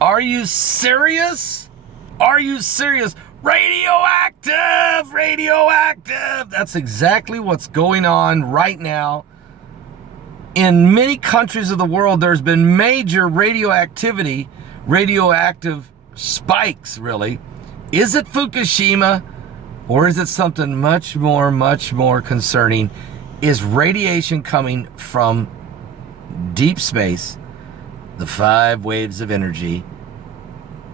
Are you serious? Are you serious? Radioactive! Radioactive! That's exactly what's going on right now. In many countries of the world, there's been major radioactivity, radioactive spikes, really. Is it Fukushima, or is it something much more concerning? Is radiation coming from deep space, the 5 waves of energy,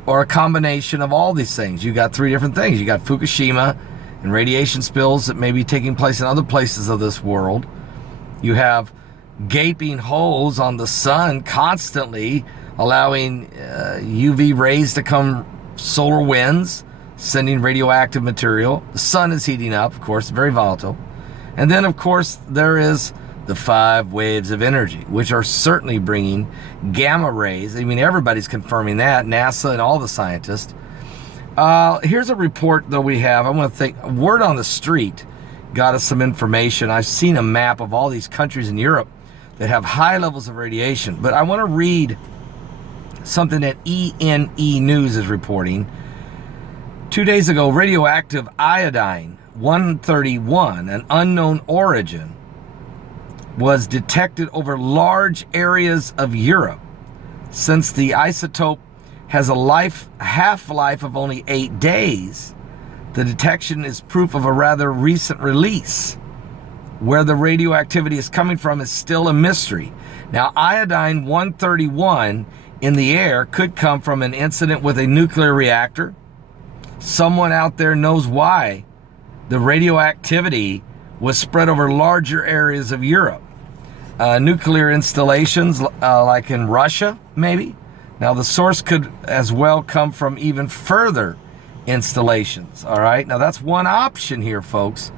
or a combination of all these things? You got 3 different things. You got Fukushima and radiation spills that may be taking place in other places of this world. You have gaping holes on the sun constantly allowing UV rays to come, solar winds sending radioactive material. The sun is heating up, of course, very volatile. And then, of course, there is the 5 waves of energy, which are certainly bringing gamma rays. I mean, everybody's confirming that, NASA and all the scientists. Here's a report that we have. I want to think, word on the street got us some information. I've seen a map of all these countries in Europe that have high levels of radiation. But I want to read something that ENE News is reporting. 2 days ago, radioactive iodine-131, an unknown origin, was detected over large areas of Europe. Since the isotope has a half-life of only 8 days, the detection is proof of a rather recent release. Where the radioactivity is coming from is still a mystery. Now, iodine-131 in the air could come from an incident with a nuclear reactor. Someone out there knows why the radioactivity was spread over larger areas of Europe. Nuclear installations like in Russia, maybe. Now, the source could as well come from even further installations, all right? Now, that's one option here, folks.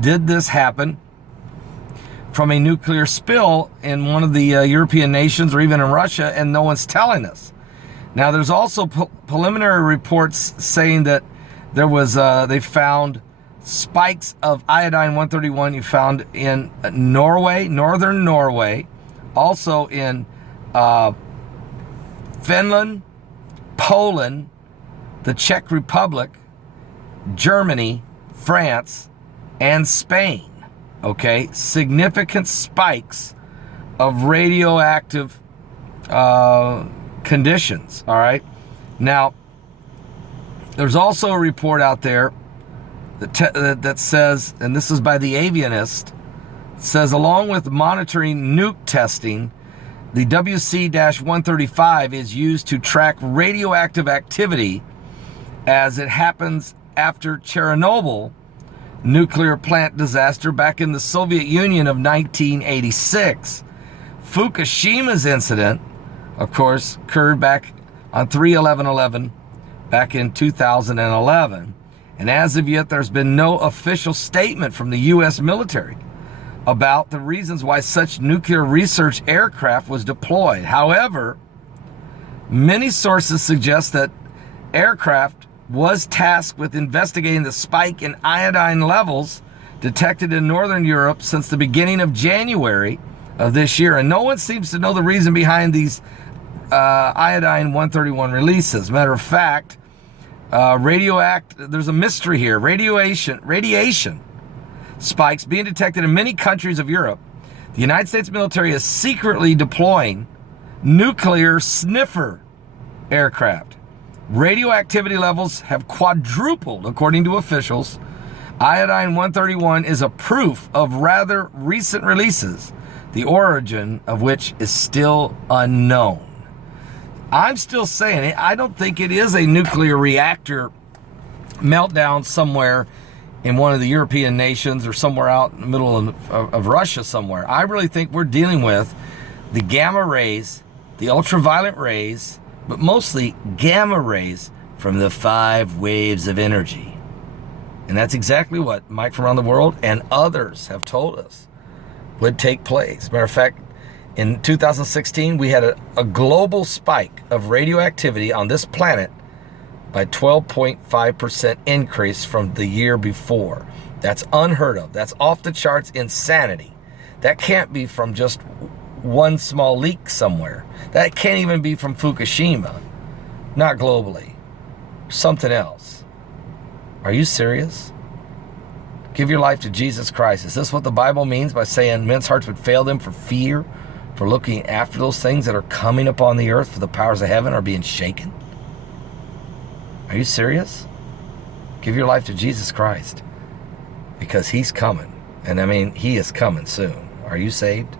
Did this happen from a nuclear spill in one of the European nations or even in Russia, and no one's telling us? Now, there's also preliminary reports saying that there was they found spikes of iodine-131 you found in Norway, northern Norway, also in Finland, Poland, the Czech Republic, Germany, France, and Spain. Okay, significant spikes of radioactive conditions. All right. Now, there's also a report out there that says, and this is by the Avianist, says along with monitoring nuke testing, the WC-135 is used to track radioactive activity as it happens after Chernobyl nuclear plant disaster back in the Soviet Union of 1986. Fukushima's incident, of course, occurred back on 3/11/11 back in 2011. And as of yet, there's been no official statement from the U.S. military about the reasons why such nuclear research aircraft was deployed. However, many sources suggest that aircraft was tasked with investigating the spike in iodine levels detected in Northern Europe since the beginning of January of this year. And no one seems to know the reason behind these iodine-131 releases. Matter of fact, there's a mystery here. Radiation spikes being detected in many countries of Europe. The United States military is secretly deploying nuclear sniffer aircraft. Radioactivity levels have quadrupled, according to officials. Iodine-131 is a proof of rather recent releases, the origin of which is still unknown. I'm still saying it. I don't think it is a nuclear reactor meltdown somewhere in one of the European nations or somewhere out in the middle of Russia somewhere. I really think we're dealing with the gamma rays, the ultraviolet rays, but mostly gamma rays from the 5 waves of energy. And that's exactly what Mike from around the world and others have told us would take place. Matter of fact, in 2016, we had a global spike of radioactivity on this planet by 12.5% increase from the year before. That's unheard of. That's off the charts insanity. That can't be from just one small leak somewhere. That can't even be from Fukushima. Not globally. Something else. Are you serious? Give your life to Jesus Christ. Is this what the Bible means by saying men's hearts would fail them for fear, for looking after those things that are coming upon the earth, for the powers of heaven are being shaken? Are you serious? Give your life to Jesus Christ, because he's coming. And I mean, he is coming soon. Are you saved?